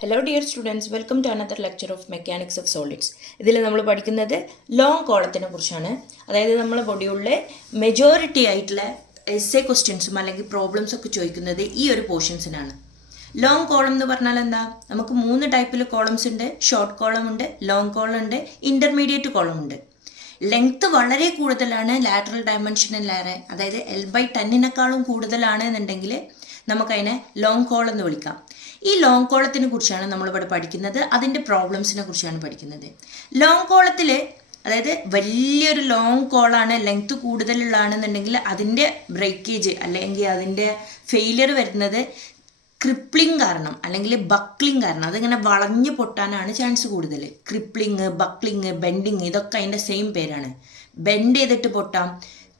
Hello dear students, welcome to another lecture of Mechanics of Solids. ഇതിൽ നമ്മൾ പഠിക്കുന്നത് long കോളത്തിനെ കുറിച്ചാണ്. അതായത് നമ്മളെ മൊഡ്യൂളിലെ മെജോറിറ്റി ആയിട്ടുള്ള എസ്സേ ക്വസ്റ്റ്യൻസും അല്ലെങ്കിൽ പ്രോബ്ലംസ് ഒക്കെ ചോദിക്കുന്നത് ഈ ഒരു പോർഷൻസിനാണ്. ലോങ് കോളം എന്ന് പറഞ്ഞാൽ എന്താ? നമുക്ക് 3 ടൈപ്പിൽ കോളംസ് ഉണ്ട്. ഷോർട്ട് കോളം ഉണ്ട്, ലോങ് കോളം ഉണ്ട്, ഇന്റർമീഡിയറ്റ് കോളം ഉണ്ട്. ലെങ്ത് വളരെ കൂടുതലാണ് ലാറ്ററൽ ഡയമെൻഷനിലേറെ, അതായത് L/10 കൂടുതലാണ് എന്നുണ്ടെങ്കിൽ നമുക്കതിനെ ലോങ് കോളം എന്ന് വിളിക്കാം. ഈ ലോങ് കോളത്തിനെ കുറിച്ചാണ് നമ്മളിവിടെ പഠിക്കുന്നത്. അതിൻ്റെ പ്രോബ്ലംസിനെ കുറിച്ചാണ് പഠിക്കുന്നത്. ലോങ് കോളത്തിൽ, അതായത് വലിയൊരു ലോങ് കോളാണ്, ലെങ്ത് കൂടുതലുള്ളതാണെന്നുണ്ടെങ്കിൽ അതിൻ്റെ ബ്രേക്കേജ് അല്ലെങ്കിൽ അതിൻ്റെ ഫെയിലിയർ വരുന്നത് ക്രിപ്ലിംഗ് കാരണം അല്ലെങ്കിൽ ബക്ലിംഗ് കാരണം, അതിങ്ങനെ വളഞ്ഞു പൊട്ടാനാണ് ചാൻസ് കൂടുതൽ. ക്രിപ്ലിങ്, ബക്ലിങ്, ബെൻഡിങ് ഇതൊക്കെ അതിൻ്റെ സെയിം പേരാണ്. ബെൻഡ് ചെയ്തിട്ട് പൊട്ടാം,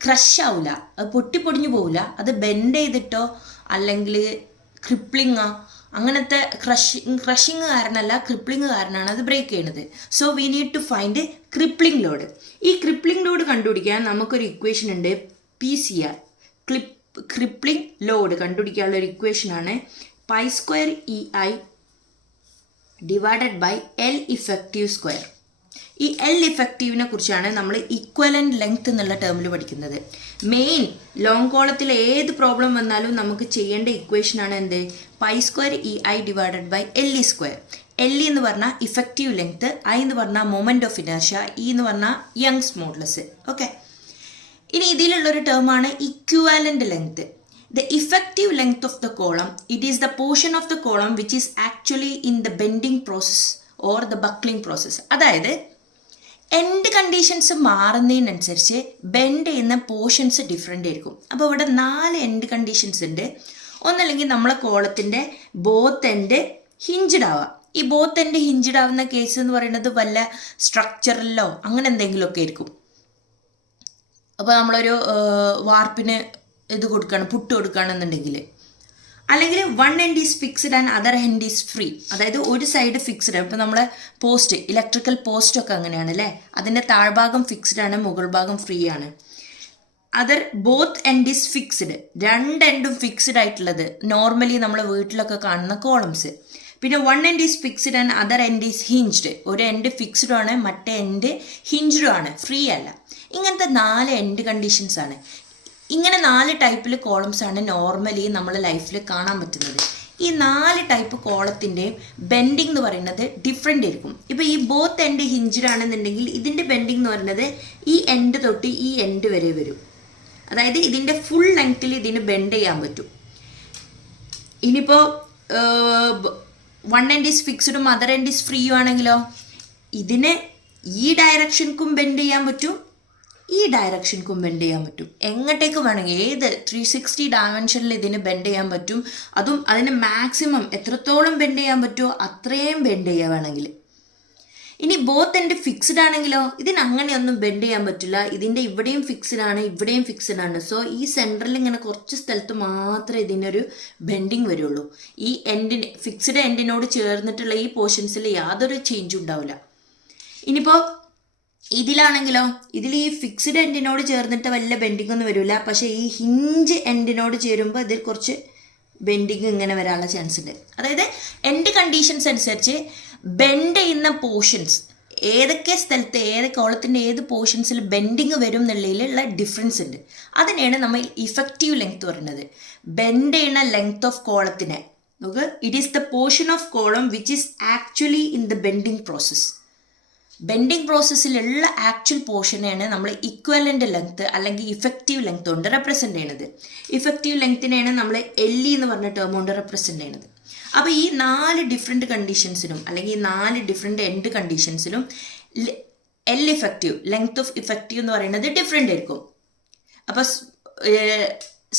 ക്രഷ് ആവില്ല, അത് പൊട്ടിപ്പൊടിഞ്ഞു പോവില്ല. അത് ബെൻഡ് ചെയ്തിട്ടോ അല്ലെങ്കിൽ ക്രിപ്ലിങ്ങോ അങ്ങനത്തെ ക്രഷിങ് കാരണമല്ല, ക്രിപ്ലിങ് കാരണമാണ് അത് ബ്രേക്ക് ചെയ്യുന്നത്. So we need to find crippling load. ഈ ക്രിപ്ലിംഗ് ലോഡ് കണ്ടുപിടിക്കാൻ നമുക്കൊരു ഇക്വേഷൻ ഉണ്ട്, PCR. ക്രിപ്ലിംഗ് ലോഡ് കണ്ടുപിടിക്കാനുള്ള ഒരു ഇക്വേഷനാണ് π²EI divided by L effective square. ഈ L ഇഫക്റ്റീവിനെ കുറിച്ചാണ് നമ്മൾ ഇക്വലന്റ് ലെങ്ത് എന്നുള്ള ടേമിൽ പഠിക്കുന്നത്. മെയിൻ ലോങ് കോളത്തിൽ ഏത് പ്രോബ്ലം വന്നാലും നമുക്ക് ചെയ്യേണ്ട ഇക്വേഷനാണ് എന്ത്? π²EI divided by LE². L എന്ന് പറഞ്ഞാൽ ഇഫക്റ്റീവ് ലെങ്ത്, I എന്ന് പറഞ്ഞാൽ മൊമെന്റ് ഓഫ് ഇനർഷ്യ, E എന്ന് പറഞ്ഞാൽ യങ്സ് മോഡുലസ്. ഓക്കെ, ഇനി ഇതിലുള്ളൊരു ടേമാണ് equivalent length. The effective length of the column, it is the portion of the column which is actually in the bending process or the buckling process. അതായത് end conditions മാറുന്നതിനനുസരിച്ച് bend ചെയ്യുന്ന portions different ആയിരിക്കും. അപ്പോൾ ഇവിടെ 4 end conditions ഉണ്ട്. ഒന്നല്ലെങ്കിൽ നമ്മളെ കോളത്തിൻ്റെ both end hinged ആവാം. ഈ ബോത്ത് എൻഡ് ഹിഞ്ച്ഡ് ആവുന്ന കേസ് എന്ന് പറയുന്നത് വല്ല സ്ട്രക്ചറിലോ അങ്ങനെ എന്തെങ്കിലുമൊക്കെ ആയിരിക്കും. അപ്പോൾ നമ്മളൊരു വാർപ്പിന് ഇത് കൊടുക്കുകയാണ്, പുട്ട് കൊടുക്കുകയാണെന്നുണ്ടെങ്കിൽ, അല്ലെങ്കിൽ one end is fixed and other end is free. അതായത് ഒരു സൈഡ് ഫിക്സ്ഡ്. ഇപ്പോൾ നമ്മളെ പോസ്റ്റ്, ഇലക്ട്രിക്കൽ പോസ്റ്റ് ഒക്കെ അങ്ങനെയാണ് അല്ലേ, അതിൻ്റെ താഴ്ഭാഗം ഫിക്സ്ഡ് ആണ്, മുകൾ ഭാഗം ഫ്രീ ആണ്. Other both end is fixed, 2 എൻഡും ഫിക്സ്ഡ് ആയിട്ടുള്ളത് നോർമലി നമ്മളെ വീട്ടിലൊക്കെ കാണുന്ന കോളംസ്. പിന്നെ one end is fixed and other end is hinged, ഒരു എൻഡ് ഫിക്സ്ഡും ആണ്, മറ്റേ എൻഡ് ഹിഞ്ച്ഡും ആണ്, ഫ്രീ അല്ല. ഇങ്ങനത്തെ 4 എൻഡ് കണ്ടീഷൻസ് ആണ്. ഇങ്ങനെ 4 ടൈപ്പിൽ കോളംസ് ആണ് നോർമലി നമ്മളെ ലൈഫിൽ കാണാൻ പറ്റുന്നത്. ഈ 4 ടൈപ്പ് കോളത്തിൻ്റെയും ബെൻഡിങ് എന്ന് പറയുന്നത് ഡിഫറെൻ്റ് ആയിരിക്കും. ഇപ്പോൾ ഈ ബോത്ത് എൻഡ് ഹിഞ്ച്ഡ് ആണെന്നുണ്ടെങ്കിൽ ഇതിൻ്റെ ബെൻഡിങ് എന്ന് പറയുന്നത് ഈ എൻഡ് തൊട്ട് ഈ എൻഡ് വരെ വരും. അതായത് ഇതിൻ്റെ ഫുൾ ലെങ്ത്തിൽ ഇതിന് ബെൻഡ് ചെയ്യാൻ പറ്റും. ഇനിയിപ്പോൾ വൺ എൻഡ് ഈസ് ഫിക്സ്ഡും അതർ എൻഡ് ഈസ് ഫ്രീയും ആണെങ്കിലോ ഇതിനെ ഈ ഡയറക്ഷൻക്കും ബെൻഡ് ചെയ്യാൻ പറ്റും, ഈ ഡയറക്ഷൻക്കും ബെൻഡ് ചെയ്യാൻ പറ്റും. എങ്ങോട്ടേക്ക് വേണമെങ്കിൽ ഏത് 360 ഡയമെൻഷനിൽ ഇതിന് ബെൻഡ് ചെയ്യാൻ പറ്റും. അതും അതിന് മാക്സിമം എത്രത്തോളം ബെൻഡ് ചെയ്യാൻ പറ്റുമോ അത്രയും ബെൻഡ് ചെയ്യാൻ വേണമെങ്കിൽ. ഇനി ബോത്ത് എൻഡ് ഫിക്സ്ഡ് ആണെങ്കിലോ ഇതിന് അങ്ങനെയൊന്നും ബെൻഡ് ചെയ്യാൻ പറ്റില്ല. ഇതിൻ്റെ ഇവിടെയും ഫിക്സ്ഡ് ആണ്, ഇവിടെയും ഫിക്സ്ഡ് ആണ്. സോ ഈ സെൻറ്ററിൽ ഇങ്ങനെ കുറച്ച് സ്ഥലത്ത് മാത്രമേ ഇതിനൊരു ബെൻഡിങ് വരുള്ളൂ. ഈ എൻഡിന് ഫിക്സ്ഡ് എൻഡിനോട് ചേർന്നിട്ടുള്ള ഈ പോർഷൻസിൽ യാതൊരു ചേഞ്ചും ഉണ്ടാവില്ല. ഇനിയിപ്പോൾ ഇതിലാണെങ്കിലോ ഇതിൽ ഈ ഫിക്സ്ഡ് എൻഡിനോട് ചേർന്നിട്ട് വല്ല ബെൻഡിങ് ഒന്നും വരില്ല. പക്ഷേ ഈ ഹിഞ്ച് എൻഡിനോട് ചേരുമ്പോൾ ഇതിൽ കുറച്ച് ബെൻഡിങ് ഇങ്ങനെ വരാനുള്ള ചാൻസ് ഉണ്ട്. അതായത് എൻഡ് കണ്ടീഷൻസ് അനുസരിച്ച് ബെൻഡ് ചെയ്യുന്ന പോർഷൻസ് ഏതൊക്കെ സ്ഥലത്ത് ഏത് കോളത്തിൻ്റെ ഏത് പോർഷൻസിൽ ബെൻഡിങ് വരും എന്നുള്ളതിലുള്ള ഡിഫറൻസ് ഉണ്ട്. അതിനെയാണ് നമ്മൾ ഇഫക്റ്റീവ് ലെങ്ത് പറയുന്നത്. ബെൻഡ് ചെയ്യുന്ന ലെങ്ത് ഓഫ് കോളത്തിനെ നോക്ക്, it is the portion of column which is actually in the bending process. Bending പ്രോസസ്സിലുള്ള ആക്ച്വൽ പോർഷനെയാണ് നമ്മൾ ഇക്വലൻ്റ് ലെങ്ത് അല്ലെങ്കിൽ ഇഫക്റ്റീവ് ലെങ്ത് കൊണ്ട് റെപ്രസെൻ്റ് ചെയ്യുന്നത്. ഇഫക്റ്റീവ് ലെങ്ത്തിനെയാണ് നമ്മൾ LE എന്ന് പറഞ്ഞ ടേം കൊണ്ട് റെപ്രസെൻ്റ് ചെയ്യുന്നത്. അപ്പോൾ ഈ 4 ഡിഫറെൻറ്റ് കണ്ടീഷൻസിനും അല്ലെങ്കിൽ ഈ 4 ഡിഫറെൻറ്റ് എൻഡ് കണ്ടീഷൻസിലും L effective, length of effective എന്ന് പറയുന്നത് ഡിഫറെൻ്റ് ആയിരിക്കും. അപ്പോൾ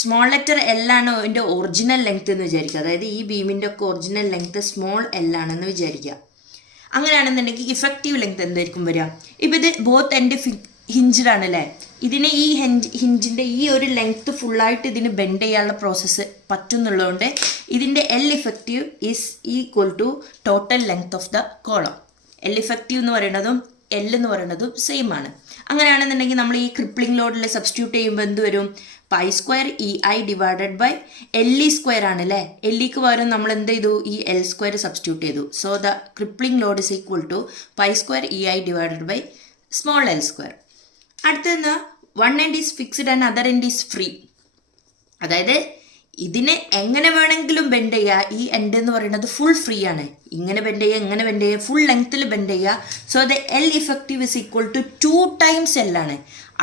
സ്മോൾ ലെറ്റർ L ആണ് അതിൻ്റെ ഒറിജിനൽ ലെങ്ത് എന്ന് വിചാരിക്കുക. അതായത് ഈ ബീമിൻ്റെ ഒക്കെ ഒറിജിനൽ ലെങ്ത് സ്മോൾ L ആണെന്ന് വിചാരിക്കുക. അങ്ങനെയാണെന്നുണ്ടെങ്കിൽ ഇഫക്റ്റീവ് ലെങ്ത് എന്തായിരിക്കും വരിക? ഇപ്പോൾ ഇത് ബോത്ത് എൻഡ് ഹിഞ്ച്ഡ് ആണല്ലേ, ഇതിന് ഈ ഹിഞ്ചിൻ്റെ ഈ ഒരു ലെങ്ത് ഫുള്ളായിട്ട് ഇതിന് ബെൻഡ് ചെയ്യാനുള്ള പ്രോസസ്സ് പറ്റുന്നുള്ളതുകൊണ്ട് ഇതിൻ്റെ L effective is equal to total length of the column. L effective എന്ന് പറയുന്നതും L എന്ന് പറയുന്നതും സെയിം ആണ്. അങ്ങനെയാണെന്നുണ്ടെങ്കിൽ നമ്മൾ ഈ ക്രിപ്ലിംഗ് ലോഡിൽ സബ്സ്റ്റിറ്റ്യൂട്ട് ചെയ്യുമ്പോൾ എന്ത് വരും? Pi square E I divided by L E square ആണ് അല്ലേ. എൽ ഇക്ക് പകരം നമ്മൾ എന്ത് ചെയ്തു, ഈ എൽ സ്ക്വയർ സബ്സ്റ്റിറ്റ്യൂട്ട് ചെയ്തു. So the crippling load is equal to pi square E I divided by small L square. അടുത്തത് one end is fixed and other end is free. അതായത് ഇതിനെ എങ്ങനെ വേണമെങ്കിലും ബെൻഡ് ചെയ്യുക. ഈ എൻഡ് എന്ന് പറയുന്നത് ഫുൾ ഫ്രീ ആണ്. ഇങ്ങനെ ബെൻഡ് ചെയ്യുക, ഇങ്ങനെ ബെൻഡ് ചെയ്യുക, ഫുൾ ലെങ്ത്തിൽ ബെൻഡ് ചെയ്യുക. So the L effective is equal to 2 times L ആണ്.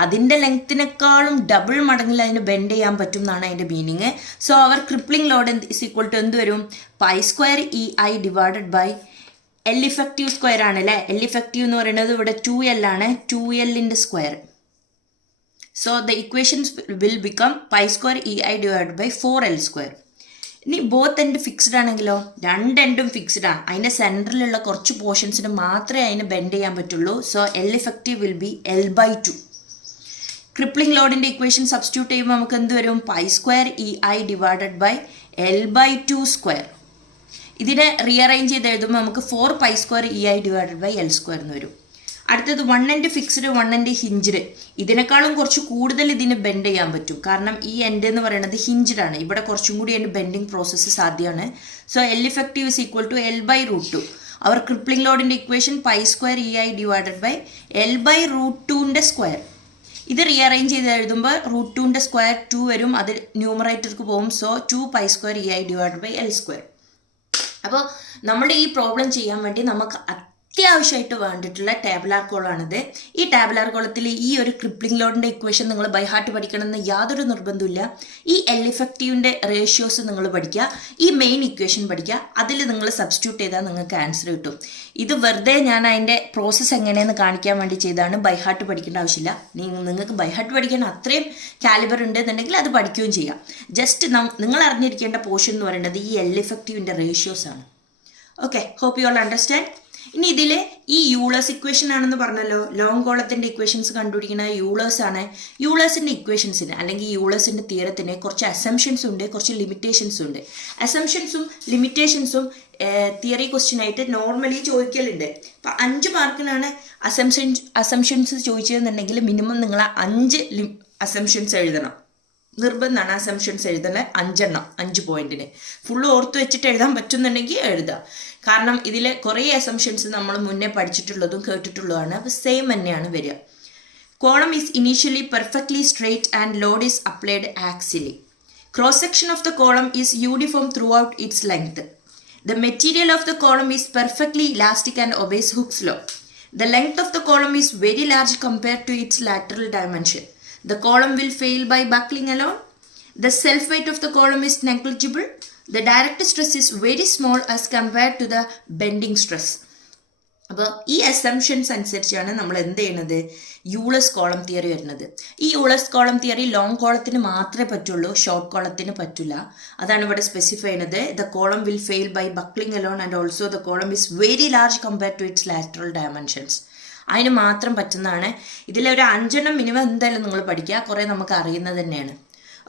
അതിൻ്റെ ലെങ്ത്തിനേക്കാളും ഡബിൾ മടങ്ങിൽ അതിന് ബെൻഡ് ചെയ്യാൻ പറ്റും എന്നാണ് അതിൻ്റെ മീനിങ്. സോ അവർ crippling load is equal to എന്ത് വരും, pi square E I divided by L effective square ആണ് അല്ലേ. എൽ ഇഫക്റ്റീവ് എന്ന് പറയുന്നത് ഇവിടെ 2L ആണ്, 2Lൻ്റെ സ്ക്വയർ. So the equations will become pi square EI divided by 4L square. ഇനി ബോത്ത് എൻഡ് ഫിക്സ്ഡ് ആണെങ്കിലോ, രണ്ട് എൻഡും ഫിക്സ്ഡ് ആണ്. അതിൻ്റെ സെൻറ്ററിലുള്ള കുറച്ച് പോർഷൻസിന് മാത്രമേ അതിന് ബെൻഡ് ചെയ്യാൻ പറ്റുള്ളൂ. So L effective will be L/2. Crippling ലോഡിൻ്റെ ഇക്വേഷൻ സബ്സ്റ്റിറ്റ്യൂട്ട് ചെയ്യുമ്പോൾ നമുക്ക് എന്ത് വരും, pi square E I divided by L/2 square. ഇതിനെ റീഅറേഞ്ച് ചെയ്ത് എഴുതുമ്പോൾ നമുക്ക് 4 pi square E I divided by L square എന്ന് വരും. അടുത്തത് one end fixed, one end hinged. ഇതിനേക്കാളും കുറച്ച് കൂടുതൽ ഇതിന് ബെൻഡ് ചെയ്യാൻ പറ്റും. കാരണം ഈ എൻഡ് എന്ന് പറയുന്നത് ഹിഞ്ച്ഡ് ആണ്. ഇവിടെ കുറച്ചും കൂടി അതിൻ്റെ ബെൻഡിങ് പ്രോസസ്സ് സാധ്യമാണ്. So L effective is equal to L/√2. അവർ ക്രിപ്ലിംഗ് ലോഡിൻ്റെ equation pi square E I divided by L/√2ൻ്റെ സ്ക്വയർ. ഇത് റീഅറേഞ്ച് ചെയ്ത് എഴുതുമ്പോൾ √2ൻ്റെ സ്ക്വയർ 2 വരും, അത് ന്യൂമറേറ്റർക്ക് പോകും. So 2 pi square E I divided by L square. അപ്പോൾ നമ്മുടെ ഈ പ്രോബ്ലം ചെയ്യാൻ വേണ്ടി നമുക്ക് അത്യാവശ്യമായിട്ട് വേണ്ടിയിട്ടുള്ള ടാബുലാർ കോളാണിത്. ഈ ടാബുലാർ കോളത്തിൽ ഈ ഒരു ക്രിപ്ലിംഗ് ലോഡിൻ്റെ ഇക്വേഷൻ നിങ്ങൾ ബൈ ഹാർട്ട് പഠിക്കണമെന്ന് യാതൊരു നിർബന്ധമില്ല. ഈ എൽ ഇഫക്റ്റീവിൻ്റെ റേഷ്യോസ് നിങ്ങൾ പഠിക്കുക, ഈ മെയിൻ ഇക്വേഷൻ പഠിക്കുക, അതിൽ നിങ്ങൾ സബ്സ്റ്റിറ്റ്യൂട്ട് ചെയ്താൽ നിങ്ങൾക്ക് ആൻസർ കിട്ടും. ഇത് വെറുതെ ഞാൻ അതിൻ്റെ പ്രോസസ്സ് എങ്ങനെയെന്ന് കാണിക്കാൻ വേണ്ടി ചെയ്താണ്. ബൈ ഹാർട്ട് പഠിക്കേണ്ട ആവശ്യമില്ല. നിങ്ങൾക്ക് ബൈ ഹാർട്ട് പഠിക്കാൻ അത്രയും കാലിബർ ഉണ്ടെന്നുണ്ടെങ്കിൽ അത് പഠിക്കുകയും ചെയ്യാം. ജസ്റ്റ് നിങ്ങൾ അറിഞ്ഞിരിക്കേണ്ട പോർഷൻ എന്ന് പറയുന്നത് ഈ എൽ ഇഫക്റ്റീവിൻ്റെ റേഷ്യോസ് ആണ്. Okay, hope you all understand. ഇനി ഇതിൽ ഈ യൂളേഴ്സ് ഇക്വേഷൻ ആണെന്ന് പറഞ്ഞല്ലോ, ലോങ് കോളത്തിൻ്റെ ഇക്വേഷൻസ് കണ്ടുപിടിക്കുന്ന യൂളേഴ്സ് ആണ്. യൂളേഴ്സിൻ്റെ ഇക്വേഷൻസിന് അല്ലെങ്കിൽ യൂളേഴ്സിൻ്റെ തിയറത്തിന് കുറച്ച് അസംഷൻസ് ഉണ്ട്, കുറച്ച് ലിമിറ്റേഷൻസ് ഉണ്ട്. അസംഷൻസും ലിമിറ്റേഷൻസും തിയറി ക്വസ്റ്റ്യൻ ആയിട്ട് നോർമലി ചോദിക്കലുണ്ട്. അപ്പം 5 മാർക്കിനാണ് അസംഷൻസ് ചോദിച്ചതെന്നുണ്ടെങ്കിൽ മിനിമം നിങ്ങൾ 5 അസംഷൻസ് എഴുതണം. നിർബന്ധമാണ് അസംഷൻസ് എഴുതുന്നത് 5 പോയിന്റിന്. ഫുള്ള് ഓർത്ത് വെച്ചിട്ട് എഴുതാൻ പറ്റുന്നുണ്ടെങ്കിൽ എഴുതുക. കാരണം ഇതിൽ കുറേ അസംഷൻസ് നമ്മൾ മുന്നേ പഠിച്ചിട്ടുള്ളതും കേട്ടിട്ടുള്ളതാണ്. അപ്പോൾ സെയിം തന്നെയാണ് വരിക. Column is initially perfectly straight and load is applied axially. Cross section of the column is uniform throughout its length. The material of the column is perfectly elastic and obeys Hooke's law. The length of the column is very large compared to its lateral dimension. The column will fail by buckling alone. The self weight of the column is negligible. The direct stress is very small as compared to the bending stress. അപ്പോൾ ഈ assumptions അനുസരിച്ചാണ് നമ്മൾ എന്ത് ചെയ്യുന്നത്, Euler's column theory വരുന്നത്. ഈ Euler's column theory long കോളത്തിന് മാത്രമേ പറ്റുള്ളൂ, ഷോർട്ട് കോളത്തിന് പറ്റില്ല. അതാണ് ഇവിടെ സ്പെസിഫൈ ചെയ്യുന്നത്. The column will fail by buckling alone and also the column is very large compared to its lateral dimensions. അതിന് മാത്രം പറ്റുന്നതാണ്. ഇതിലൊരു 5 മിനിമം എന്തായാലും നിങ്ങൾ പഠിക്കുക, കുറേ നമുക്ക് അറിയുന്നത് തന്നെയാണ്.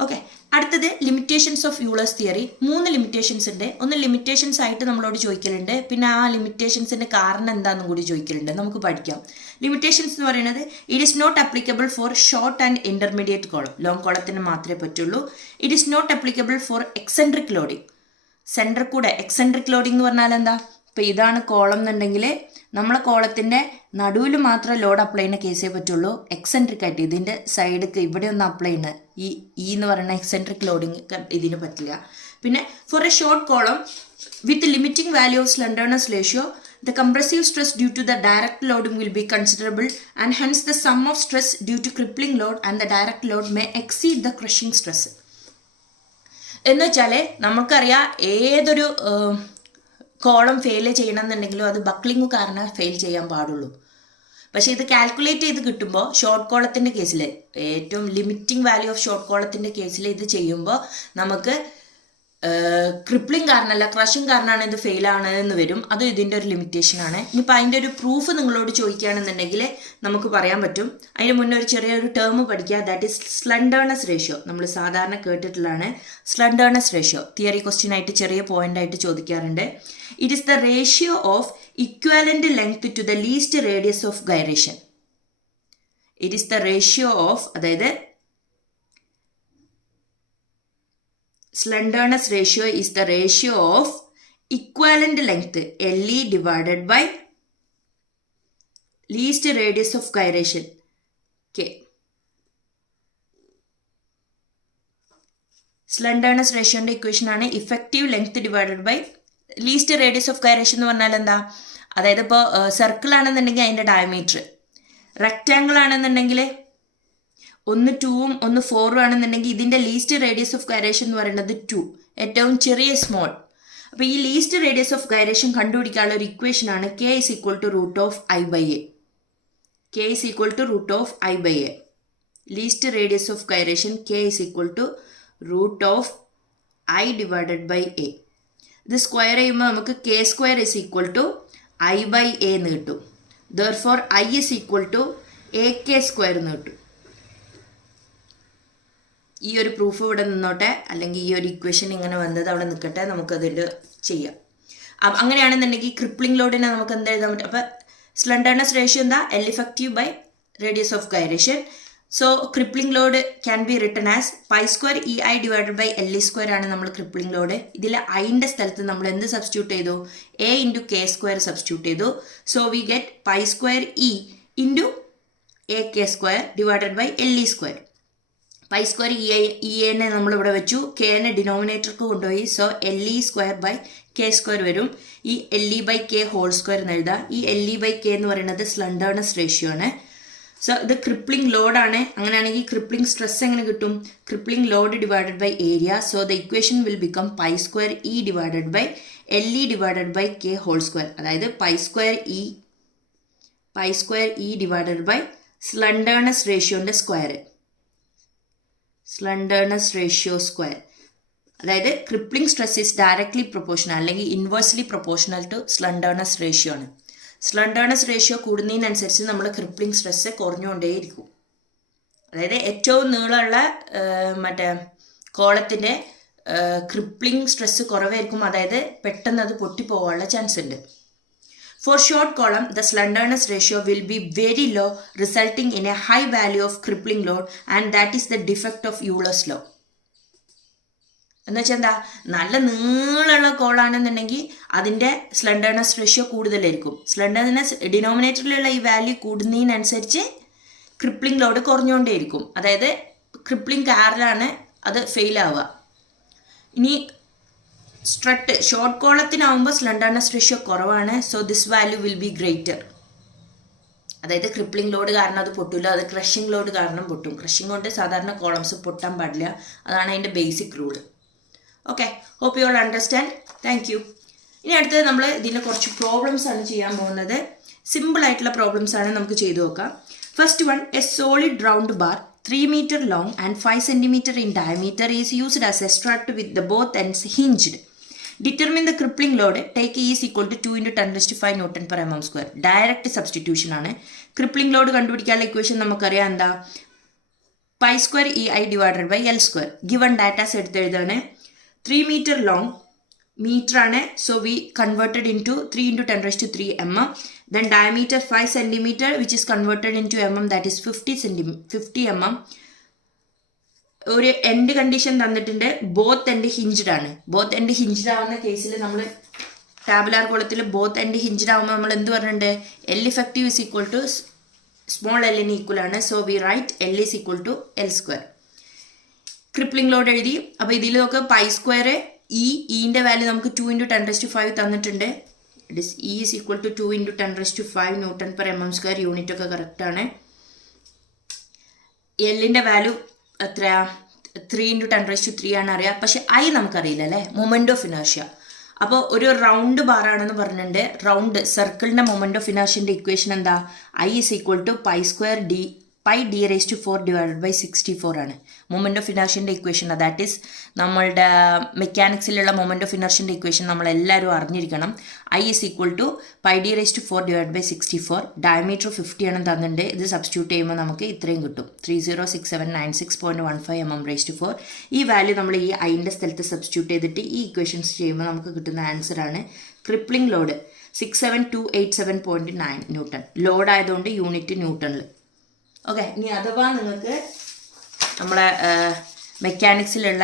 ഓക്കെ, അടുത്തത് limitations of Euler's theory. 3 limitations ഉണ്ട്. ഒന്ന് ലിമിറ്റേഷൻസ് ആയിട്ട് നമ്മളോട് ചോദിക്കലുണ്ട്, പിന്നെ ആ ലിമിറ്റേഷൻസിൻ്റെ കാരണം എന്താണെന്നും കൂടി ചോദിക്കലുണ്ട്. നമുക്ക് പഠിക്കാം. ലിമിറ്റേഷൻസ് എന്ന് പറയുന്നത് it is not applicable for short and intermediate column. Long കോളത്തിന് മാത്രമേ പറ്റുള്ളൂ. It is not applicable for eccentric loading. Centre കൂടെ എക്സെൻട്രിക് ലോഡിംഗ് എന്ന് പറഞ്ഞാൽ എന്താ, ഇപ്പോൾ ഇതാണ് കോളം എന്നുണ്ടെങ്കിൽ നമ്മളെ കോളത്തിൻ്റെ നടുവിൽ മാത്രം ലോഡ് അപ്ലൈ ചെയ്യുന്ന കേസേ പറ്റുള്ളൂ. എക്സെൻട്രിക് ആയിട്ട് ഇതിൻ്റെ സൈഡിലേക്ക് ഇവിടെ ഒന്ന് അപ്ലൈ ചെയ്യുന്ന ഈ എന്ന് പറയുന്ന എക്സെൻട്രിക് ലോഡിങ് ഇതിന് പറ്റില്ല. പിന്നെ for a short column with limiting value of slenderness ratio the compressive stress due to the direct loading will be considerable and hence the sum of stress due to crippling load and the direct load may exceed the crushing stress. എന്ന് വെച്ചാൽ നമുക്കറിയാം ഏതൊരു column fail ചെയ്യണമെന്നുണ്ടെങ്കിലും അത് buckling കാരണം fail ചെയ്യാൻ പാടുള്ളൂ. പക്ഷേ ഇത് കാൽക്കുലേറ്റ് ചെയ്ത് കിട്ടുമ്പോൾ ഷോർട്ട് കോളത്തിൻ്റെ കേസിൽ, ഏറ്റവും ലിമിറ്റിംഗ് വാല്യൂ ഓഫ് ഷോർട്ട് കോളത്തിൻ്റെ കേസിൽ ഇത് ചെയ്യുമ്പോൾ നമുക്ക് ക്രിപ്ലിംഗ് കാരണമല്ല ക്രഷിംഗ് കാരണമാണ് ഇത് ഫെയിൽ ആണെന്ന് വരും. അത് ഇതിൻ്റെ ഒരു ലിമിറ്റേഷനാണ്. ഇനിയിപ്പോൾ അതിൻ്റെ ഒരു പ്രൂഫ് നിങ്ങളോട് ചോദിക്കുകയാണെന്നുണ്ടെങ്കിൽ നമുക്ക് പറയാൻ പറ്റും. അതിന് മുന്നേ ഒരു ചെറിയൊരു ടേം പഠിക്കുക, ദാറ്റ് ഈസ് സ്ലെൻഡർനെസ് റേഷ്യോ. നമ്മൾ സാധാരണ കേട്ടിട്ടുള്ളതാണ് സ്ലെൻഡർനെസ് റേഷ്യോ. തിയറി ക്വസ്റ്റ്യൻ ആയിട്ട് ചെറിയ പോയിന്റ് ആയിട്ട് ചോദിക്കാറുണ്ട്. It is the ratio of equivalent length to the least radius of gyration. It is the ratio of, അതായത് slenderness ratio is the ratio of equivalent length LE divided by least radius of gyration K. Slenderness ratio equation ആണ് effective length divided by least radius of gyration എന്ന് പറഞ്ഞാൽ എന്താ? അതായത് ഇപ്പോൾ circle ആണെന്നുണ്ടെങ്കിൽ അതിൻ്റെ diameter, rectangle ആണെന്നുണ്ടെങ്കിൽ ഒന്ന് 2ഉം ഒന്ന് 4ഉം ആണെന്നുണ്ടെങ്കിൽ ഇതിൻ്റെ ലീസ്റ്റ് റേഡിയസ് ഓഫ് ഗൈറേഷൻ എന്ന് പറയുന്നത് 2, ഏറ്റവും ചെറിയ സ്മോൾ. അപ്പോൾ ഈ ലീസ്റ്റ് റേഡിയസ് ഓഫ് ഗൈറേഷൻ കണ്ടുപിടിക്കാനുള്ള ഒരു ഇക്വേഷൻ ആണ് K is equal to root of I/A. K is equal to root of I/A. Least radius of gyration K is equal to root of I divided by A. ഇത് square ചെയ്യുമ്പോൾ നമുക്ക് K square is equal to I/A എന്ന് കിട്ടും. Therefore I is equal to AK square എന്ന് കിട്ടും. ഈ ഒരു proof ഇവിടെ നിന്നോട്ടെ, അല്ലെങ്കിൽ ഈ ഒരു ഇക്വേഷൻ ഇങ്ങനെ വന്നത് അവിടെ നിൽക്കട്ടെ, നമുക്കതിൽ ചെയ്യാം. അങ്ങനെയാണെന്നുണ്ടെങ്കിൽ ക്രിപ്ലിംഗ് ലോഡിനെ നമുക്ക് എന്ത് എഴുതാൻ പറ്റും? അപ്പോൾ സ്ലെൻഡർനെസ് റേഷ്യോ എന്താ? L effective by radius of gyration. So crippling load can be written as pi square EI divided by LE square ആണ് നമ്മൾ crippling load. ഇതിൽ ഐൻ്റെ സ്ഥലത്ത് നമ്മൾ എന്ത് സബ്സ്റ്റിറ്റ്യൂട്ട് ചെയ്തു? A into K square substitute ചെയ്തു. So we get pi square E into AK square divided by LE square. Pi square ഇഎനെ നമ്മളിവിടെ വെച്ചു, കെനെ ഡിനോമിനേറ്റർക്ക് കൊണ്ടുപോയി. So LE square by K square വരും. ഈ LE by K whole square എന്ന് എഴുതാം. ഈ LE ബൈ K എന്ന് പറയുന്നത് സ്ലെൻഡർനെസ് റേഷ്യോ ആണ്. സോ ഇത് ക്രിപ്ലിംഗ് ലോഡാണ്. അങ്ങനെയാണെങ്കിൽ ക്രിപ്ലിംഗ് സ്ട്രെസ് എങ്ങനെ കിട്ടും? Crippling load divided by area. So the equation will become pi square E divided by LE divided by K whole square. അതായത് pi square E divided by slenderness റേഷ്യോൻ്റെ square, slenderness ratio square. അതായത് crippling stress is directly proportional അല്ലെങ്കിൽ inversely proportional to slenderness ratio ആണ്. Slenderness ratio കൂടുന്നതിനനുസരിച്ച് നമ്മൾ crippling stress കുറഞ്ഞുകൊണ്ടേയിരിക്കും. അതായത് ഏറ്റവും നീളമുള്ള മറ്റേ കോളത്തിൻ്റെ ക്രിപ്ലിംഗ് സ്ട്രെസ് കുറവായിരിക്കും, അതായത് പെട്ടെന്ന് അത് പൊട്ടിപ്പോകാനുള്ള ചാൻസ് ഉണ്ട്. For short column, the slenderness ratio will be very low, resulting in a high value of crippling load, and that is the defect of Euler's law. എന്ന് വെച്ചാൽ എന്താ? നല്ല നീളമുള്ള കോളാണെന്നുണ്ടെങ്കിൽ അതിൻ്റെ സ്ലെൻഡർനെസ് റേഷ്യോ കൂടുതലായിരിക്കും. സ്ലെൻഡർനെസ് ഡിനോമിനേറ്ററിലുള്ള ഈ വാല്യൂ കൂടുന്നതിനനുസരിച്ച് ക്രിപ്ലിംഗ് ലോഡ് കുറഞ്ഞുകൊണ്ടേയിരിക്കും. അതായത് ക്രിപ്ലിംഗ് കാറിലാണ് അത് ഫെയിൽ ആവുക. ഇനി സ്ട്രട്ട് ഷോർട്ട് കോളത്തിനാവുമ്പോൾ സ്ലെൻഡർനെസ് റേഷ്യോ കുറവാണ്. So this value will be greater. അതായത് ക്രിപ്ലിംഗ് ലോഡ് കാരണം അത് പൊട്ടില്ല, അത് ക്രഷിംഗ് ലോഡ് കാരണം പൊട്ടും. ക്രഷിംഗ് കൊണ്ട് സാധാരണ കോളംസ് പൊട്ടാൻ പാടില്ല, അതാണ് അതിൻ്റെ basic rule. Okay, hope you all understand. Thank you. ഇനി അടുത്തത് നമ്മൾ ഇതിൻ്റെ കുറച്ച് പ്രോബ്ലംസ് ആണ് ചെയ്യാൻ പോകുന്നത്. സിമ്പിൾ ആയിട്ടുള്ള പ്രോബ്ലംസ് ആണ് നമുക്ക് ചെയ്തു നോക്കാം. First one, A solid round bar 3 meter long and 5 centimeter in diameter is used as a strut with the both ends hinged. Determine the crippling load. Take E is equal to 2 into 10 raised to 5 Newton per mm square. Direct substitution ആണ്. Crippling load കണ്ടുപിടിക്കാനുള്ള equation നമുക്കറിയാം എന്താ? Pi square EI divided by L square. Given datas എടുത്തെഴുതാണ്. 3 meter long, meter ആണ്. So we converted into 3 into 10 raised to 3 mm. Then diameter 5 centimeter, which is converted into mm, that is 50 mm. ഒരു end condition തന്നിട്ടുണ്ട്. Both end hinged ആണ്. Both end hinged ആവുന്ന കേസിൽ നമ്മൾ tabular കോളത്തിൽ both end hinged ആവുമ്പോൾ നമ്മൾ എന്ത് പറഞ്ഞിട്ടുണ്ട്? L effective is equal to small എല്ലിന് ഈക്വൽ ആണ്. So we write L is equal to L square. Crippling load എഴുതി. അപ്പോൾ ഇതിൽ നമുക്ക് പൈ സ്ക്വയർ ഇൻ്റെ വാല്യൂ നമുക്ക് 2 into 10 raised to 5 തന്നിട്ടുണ്ട്. It is E is equal to 2 into 10 raised to 5 Newton per mm square. Unit ഒക്കെ കറക്റ്റാണ്. എല്ലിൻ്റെ വാല്യൂ എത്രയാ? 3 into 10 raised to 3 ആണ് അറിയാം. പക്ഷെ I നമുക്കറിയില്ല അല്ലേ? Moment of inertia. അപ്പോൾ ഒരു റൗണ്ട് ബാറാണെന്ന് പറഞ്ഞിട്ടുണ്ട്. റൗണ്ട് സർക്കിളിൻ്റെ മൊമെൻ്റ് ഓഫ് ഇനേർഷ്യൻ്റെ ഇക്വേഷൻ എന്താ? I is equal to pi square pi d raised to 4 divided by 64 ആണ് മൊമെൻ്റ് ഓഫ് ഇനേർഷ്യൻ്റെ ഇക്വേഷൻ. ദാറ്റ് ഈസ് നമ്മളുടെ മെക്കാനിക്സിലുള്ള മൊമെൻ്റ് ഓഫ് ഇനേർഷ്യൻ്റെ ഇക്വേഷൻ നമ്മളെല്ലാവരും അറിഞ്ഞിരിക്കണം. I is equal to pi d raised to 4 divided by 64. Diameter 50 ആണ് തന്നിട്ടുണ്ട്. ഇത് സബ്സ്റ്റിറ്റ്യൂട്ട് ചെയ്യുമ്പോൾ നമുക്ക് ഇത്രയും കിട്ടും. 306796.15 mm raised to 4. ഈ വാല്യൂ നമ്മൾ ഈ ഐൻ്റെ സ്ഥലത്ത് സബ്സ്റ്റിറ്റ്യൂട്ട് ചെയ്തിട്ട് ഈ ഇക്വേഷൻസ് ചെയ്യുമ്പോൾ നമുക്ക് കിട്ടുന്ന ആൻസറാണ് ക്രിപ്ലിംഗ് ലോഡ് 67287.9 ന്യൂട്ടൺ. ലോഡ് ആയതുകൊണ്ട് യൂണിറ്റ് ന്യൂട്ടണിൽ. ഓക്കെ, ഇനി അഥവാ നിങ്ങൾക്ക് നമ്മളെ മെക്കാനിക്സിലുള്ള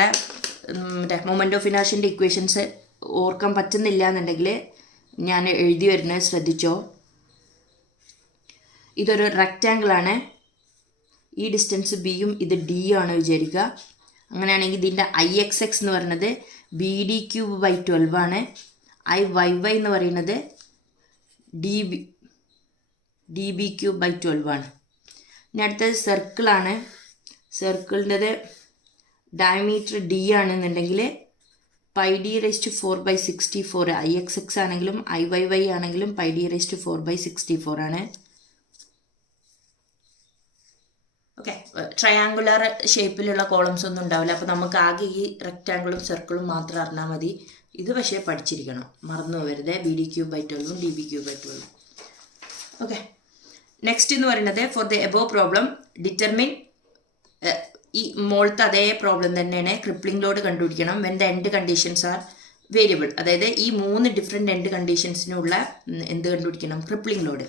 മൊമെൻ്റ് ഓഫ് ഇനേർഷ്യൻ്റെ ഇക്വേഷൻസ് ഓർക്കാൻ പറ്റുന്നില്ല എന്നുണ്ടെങ്കിൽ ഞാൻ എഴുതി വരുന്നത് ശ്രദ്ധിച്ചോ. ഇതൊരു റെക്റ്റാങ്കിളാണ്, ഈ ഡിസ്റ്റൻസ് ബിയും ഇത് ഡി ആണ് വിചാരിക്കുക. അങ്ങനെയാണെങ്കിൽ ഇതിൻ്റെ IXX എന്ന് പറയുന്നത് BD³/12 ആണ്. IYY എന്ന് പറയുന്നത് DB³/12 ആണ്. ഇനി അടുത്തത് സർക്കിളാണ്. സർക്കിളിൻ്റെത് ഡയമീറ്റർ D ആണെന്നുണ്ടെങ്കിൽ πd⁴/64 IXX ആണെങ്കിലും IYY ആണെങ്കിലും πd⁴/64 ആണ്. ഓക്കെ, ട്രയാങ്കുലർ ഷേപ്പിലുള്ള കോളംസ് ഒന്നും ഉണ്ടാവില്ല. അപ്പോൾ നമുക്ക് ആകെ ഈ റെക്റ്റാങ്കിളും സർക്കിളും മാത്രം അറിഞ്ഞാൽ മതി. ഇത് പക്ഷേ പഠിച്ചിരിക്കണം, മറന്നു പോകരുത്. BD³/12 DB³/12. ഓക്കെ, നെക്സ്റ്റ് എന്ന് പറയുന്നത് for the above problem determine, ഈ മോളത്തെ അതേ പ്രോബ്ലം തന്നെയാണ്. ക്രിപ്ലിംഗ് ലോഡ് കണ്ടുപിടിക്കണം when the end conditions R variable. അതായത് ഈ 3 ഡിഫറെൻറ്റ് എൻഡ് കണ്ടീഷൻസിനുള്ള എന്ത് കണ്ടുപിടിക്കണം? Crippling load.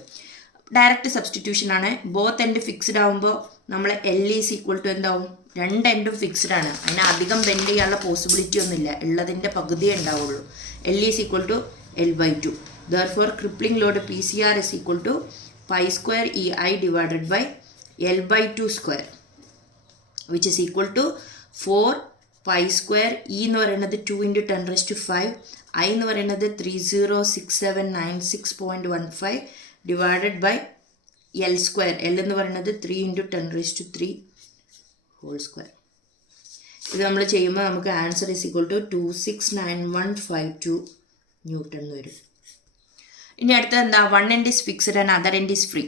ഡയറക്റ്റ് സബ്സ്റ്റിറ്റ്യൂഷൻ ആണ്. ബോത്ത് എൻഡ് ഫിക്സ്ഡ് ആകുമ്പോൾ നമ്മൾ L = എന്താവും? 2 എൻഡും ഫിക്സ്ഡ് ആണ്. അതിന് അധികം ബെൻഡ് ചെയ്യാനുള്ള പോസിബിലിറ്റി ഒന്നുമില്ല, ഉള്ളതിൻ്റെ പകുതിയേ ഉണ്ടാവുള്ളൂ. L = L/2. Therefore crippling load PCR is equal to π² EI divided by L/2², which is equal to 4π². E എന്ന് പറയുന്നത് 2 × 10⁵, I എന്ന് പറയുന്നത് 306796.15 divided by L². L എന്ന് പറയുന്നത് 3 × 10⁵3 ഹോൾ സ്ക്വയർ. ഇത് നമ്മൾ ചെയ്യുമ്പോൾ നമുക്ക് answer is equal to 269152 newton എന്ന് വരും. ഇനി അടുത്തത് എന്താ? One end is fixed and other end is free.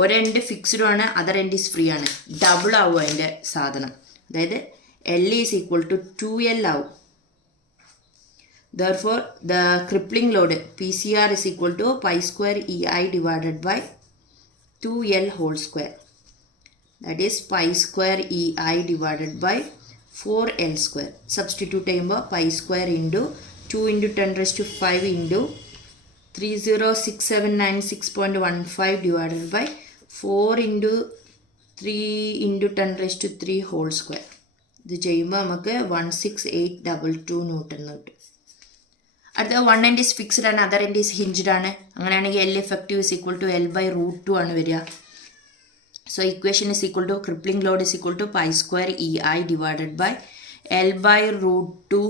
ഒരു എൻഡ് ഫിക്സ്ഡും ആണ്, അതർ എൻഡ് ഈസ് ഫ്രീ ആണ്. ഡബിൾ ആവും അതിൻ്റെ സാധനം. അതായത് L = 2L ആവും. Therefore the crippling load PCR is equal to π² EI divided by 2L whole square. That is π² EI divided by 4L². Substitute ചെയ്യുമ്പോൾ π² into 2 × 10⁵ into 306796.15 divided by 4 into 3 × 10⁵3 whole square. ഇത് ചെയ്യുമ്പോൾ നമുക്ക് 16822 newton കിട്ടും. അടുത്ത one end is fixed ആണ്, other end is hinged ആണ്. അങ്ങനെയാണെങ്കിൽ L effective is equal to L/√2 ആണ് വരിക. So equation is equal to crippling load is equal to π² EI divided by L/√2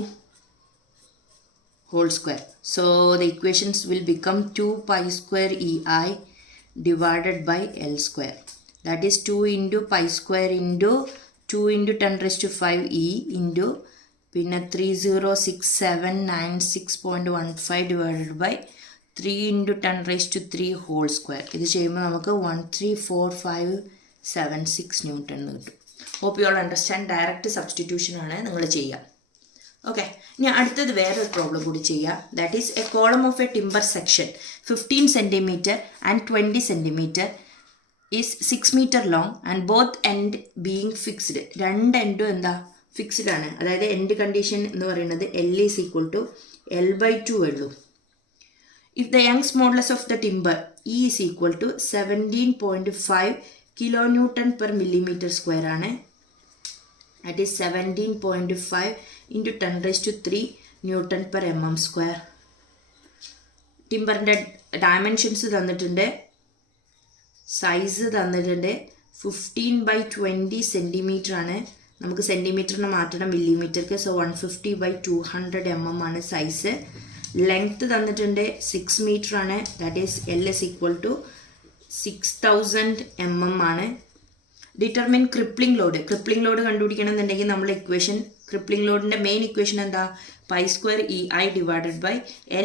whole square. So the equations will become 2π² EI divided by L². That is 2 × π² into 2 × 10⁵ E into പിന്നെ 306796.15 divided by 3 × 10⁵3 whole square. ഇത് ചെയ്യുമ്പോൾ നമുക്ക് 134576 newton എന്ന് കിട്ടും. Hope you all understand. Direct substitution ആണ് നിങ്ങൾ ചെയ്യുക. Okay, ഇനി അടുത്തത് വേറൊരു പ്രോബ്ലം കൂടി ചെയ്യുക. That is A column of A timber section 15 cm and 20 cm is 6 meter long and both end being fixed. രണ്ട് എൻഡും എന്താ? ഫിക്സ്ഡ് ആണ്. അതായത് എൻഡ് കണ്ടീഷൻ എന്ന് പറയുന്നത് L = L/2 ഉള്ളൂ. If the Young's modulus of the timber E is equal to 17.5 kN/mm² ആണ്. That is 17.5 × 10⁵3 Nm². ടിമ്പറിൻ്റെ dimensions തന്നിട്ടുണ്ട്, size തന്നിട്ടുണ്ട്. 15/20 cm ആണ്. നമുക്ക് സെൻറ്റിമീറ്ററിന് മാറ്റണം മില്ലിമീറ്റർക്ക്. സോ 150/200 mm ആണ് സൈസ്. ലെങ്ത്ത് തന്നിട്ടുണ്ട് 6 മീറ്റർ ആണ്. ദാറ്റ് ഈസ് L = 6000 mm ആണ്. Determine crippling load. Crippling load കണ്ടുപിടിക്കണം എന്നുണ്ടെങ്കിൽ നമ്മൾ ഇക്വേഷൻ, ക്രിപ്ലിംഗ് ലോഡിൻ്റെ മെയിൻ ഇക്വേഷൻ എന്താ? π² EI divided by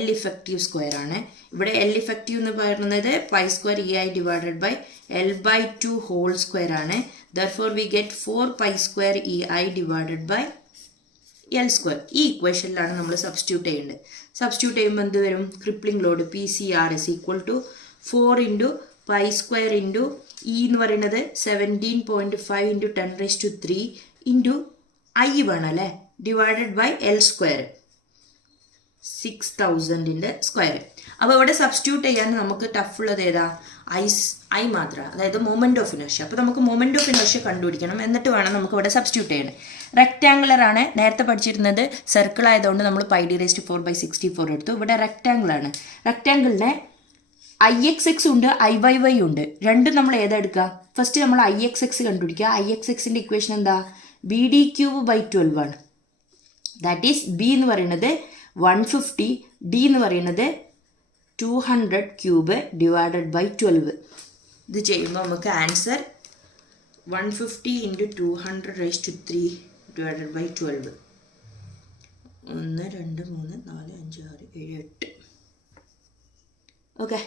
L effective² ആണ്. ഇവിടെ L effective എന്ന് പറയുന്നത് π² EI divided by L/2 whole square ആണ്. Therefore we get 4π² EI divided by L². ഈ ഇക്വേഷനിലാണ് നമ്മൾ സബ്സ്റ്റിറ്റ്യൂട്ട് ചെയ്യേണ്ടത്. സബ്സ്റ്റിറ്റ്യൂട്ട് ചെയ്യുമ്പോൾ എന്ത് വരും? Crippling load PCR is equal to 4 × π² into E എന്ന് പറയുന്നത് 17.5 × 10⁵3 into I വേണം അല്ലേ, ഡിവൈഡഡ് ബൈ L², 6000ൻ്റെ സ്ക്വയർ. അപ്പോൾ ഇവിടെ സബ്സ്റ്റിറ്റ്യൂട്ട് ചെയ്യാൻ നമുക്ക് ടഫ് ഉള്ളത് ഏതാ? I മാത്രം, അതായത് മൊമെൻ്റ് ഓഫ് ഇനർഷ്യ. അപ്പോൾ നമുക്ക് മൊമെൻ്റ് ഓഫ് ഇനർഷ്യ കണ്ടുപിടിക്കണം, എന്നിട്ട് വേണം നമുക്ക് ഇവിടെ സബ്സ്റ്റിറ്റ്യൂട്ട് ചെയ്യണം. റെക്റ്റാങ്കുലർ ആണ്. നേരത്തെ പഠിച്ചിരുന്നത് സർക്കിൾ ആയതുകൊണ്ട് നമ്മൾ πd⁴/64 എടുത്തു. ഇവിടെ റെക്റ്റാങ്കിൾ ആണ്. റെക്റ്റാങ്കിളിനെ IXX ഉണ്ട് IYY ഉണ്ട്. രണ്ടും നമ്മൾ ഏതെടുക്കുക? ഫസ്റ്റ് നമ്മൾ IXX കണ്ടുപിടിക്കുക. IXXൻ്റെ ഇക്വേഷൻ എന്താ? BD³/12 ആണ്. ദാറ്റ് ഈസ് ബി എന്ന് പറയുന്നത് 150, ഡി എന്ന് പറയുന്നത് 200³ /12. ഇത് ചെയ്യുമ്പോൾ നമുക്ക് ആൻസർ 150 × 200⁻³ /12. 1 2 3 4 5 6 7 8. ഓക്കെ,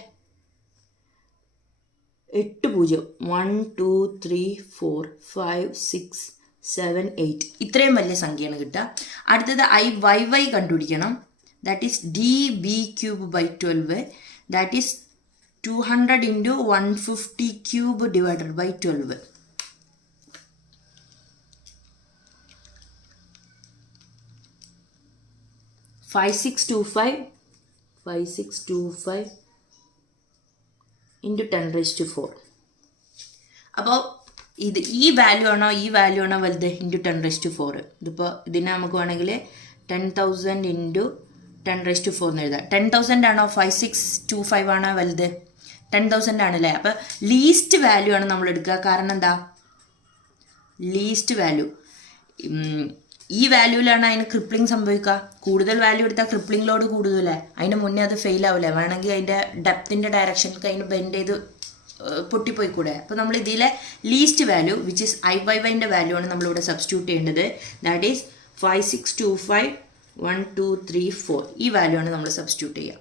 8 0 1 2 3 4 5 6 7 8 ഇത്രയും വലിയ സംഖ്യയാണ് കിട്ടുക. അടുത്തത് IYY കണ്ടുപിടിക്കണം. That is DB³/12. That is 200 × 150³ /12. Five six two five × 10⁻⁴. അപ്പോൾ ഈ വാല്യൂ ആണോ ഈ വാല്യൂ ആണോ വലുത്? × 10⁻⁴. ഇതിപ്പോൾ ഇതിനെ നമുക്ക് വേണമെങ്കിൽ 10,000 × 10⁻⁴ എന്ന് എഴുതാം. 10,000 ആണോ 5625 ആണോ വലുത്? 10,000 ആണല്ലേ. അപ്പോൾ ലീസ്റ്റ് വാല്യൂ ആണ് നമ്മൾ എടുക്കുക. കാരണം എന്താ? ലീസ്റ്റ് വാല്യൂ ഈ വാല്യൂവിലാണ് അതിന് ക്രിപ്ലിംഗ് സംഭവിക്കുക. കൂടുതൽ വാല്യൂ എടുത്താൽ ക്രിപ്ലിംഗ് ലോഡ് കൂടുതലേ, അതിന് മുന്നേ അത് ഫെയിൽ ആവില്ലേ. വേണമെങ്കിൽ അതിൻ്റെ ഡെപ്തിൻ്റെ ഡയറക്ഷനിലേക്ക് അതിന് ബെൻഡ് ചെയ്ത് പൊട്ടിപ്പോയിക്കൂടെ. അപ്പോൾ നമ്മൾ ഇതിലെ ലീസ്റ്റ് വാല്യൂ വിച്ച് ഇസ് IYYൻ്റെ വാല്യൂ ആണ് നമ്മളിവിടെ സബ്സ്റ്റിറ്റ്യൂട്ട് ചെയ്യേണ്ടത്. That is 5625 1 2 3 4. ഈ വാല്യൂ ആണ് നമ്മൾ സബ്സ്റ്റിറ്റ്യൂട്ട് ചെയ്യുക.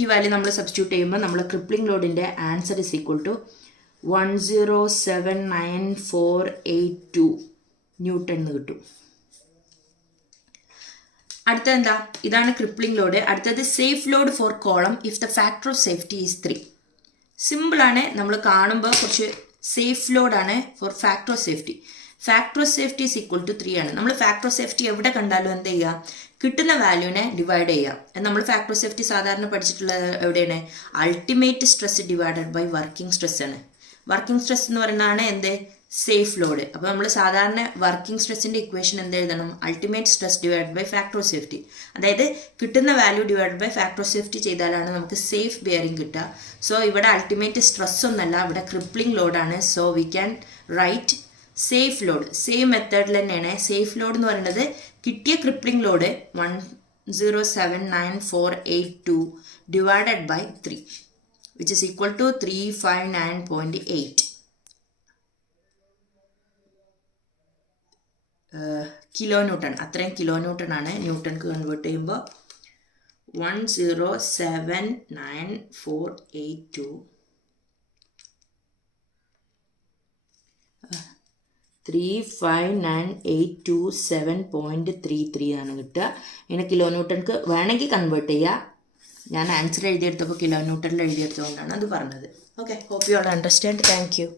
ഈ വാല്യൂ നമ്മൾ സബ്സ്റ്റിറ്റ്യൂട്ട് ചെയ്യുമ്പോൾ നമ്മൾ ക്രിപ്ലിംഗ് ലോഡിൻ്റെ answer is equal to 1079,482 newton എന്ന് കിട്ടും. അടുത്തത് എന്താ? ഇതാണ് ക്രിപ്ലിംഗ് ലോഡ്. അടുത്തത് safe load for column if the factor of safety is 3. സിമ്പിളാണ്, നമ്മൾ കാണുമ്പോൾ കുറച്ച് സേഫ് ലോഡാണ് for factor of safety. Factor of safety is equal to 3 ആണ്. നമ്മൾ ഫാക്ടർ ഓഫ് സേഫ്റ്റി എവിടെ കണ്ടാലും എന്ത് ചെയ്യുക? കിട്ടുന്ന വാല്യൂവിനെ ഡിവൈഡ് ചെയ്യുക. നമ്മൾ ഫാക്ടർ ഓഫ് സേഫ്റ്റി സാധാരണ പഠിച്ചിട്ടുള്ളത് എവിടെയാണ്? Ultimate stress divided by working stress ആണ്. വർക്കിംഗ് സ്ട്രെസ് എന്ന് പറയുന്നതാണ് എന്ത്? Safe load. അപ്പോൾ നമ്മൾ സാധാരണ വർക്കിംഗ് സ്ട്രെസ്സിൻ്റെ ഇക്വേഷൻ എന്ത് എഴുതണം? Ultimate stress divide by factor of safety. അതായത് കിട്ടുന്ന value divide by factor of safety ചെയ്താലാണ് നമുക്ക് സേഫ് ബിയറിംഗ് കിട്ടുക. സോ ഇവിടെ അൾട്ടിമേറ്റ് സ്ട്രെസ് ഒന്നല്ല, ഇവിടെ ക്രിപ്ലിംഗ് ലോഡാണ്. So we can write safe load. Same മെത്തേഡിൽ തന്നെയാണ്. സേഫ് ലോഡ് എന്ന് പറയുന്നത് കിട്ടിയ crippling load 1079,482 divided by 3 which is equal to 359.8 kilo newton. അത്രയും കിലോ ന്യൂട്ടൺ ആണ്. ന്യൂട്ടൺക്ക് കൺവേർട്ട് ചെയ്യുമ്പോൾ 1079,482 359,827.33 ആണ് കിട്ടുക. ഇങ്ങനെ കിലോ ന്യൂട്ടൺക്ക് വേണമെങ്കിൽ കൺവേർട്ട് ചെയ്യുക. ഞാൻ ആൻസർ എഴുതിയെടുത്തപ്പോൾ കിലോ ന്യൂട്ടണിൽ എഴുതിയെടുത്തുകൊണ്ടാണ് അത് പറഞ്ഞത്. Okay, hope you all understand. Thank U.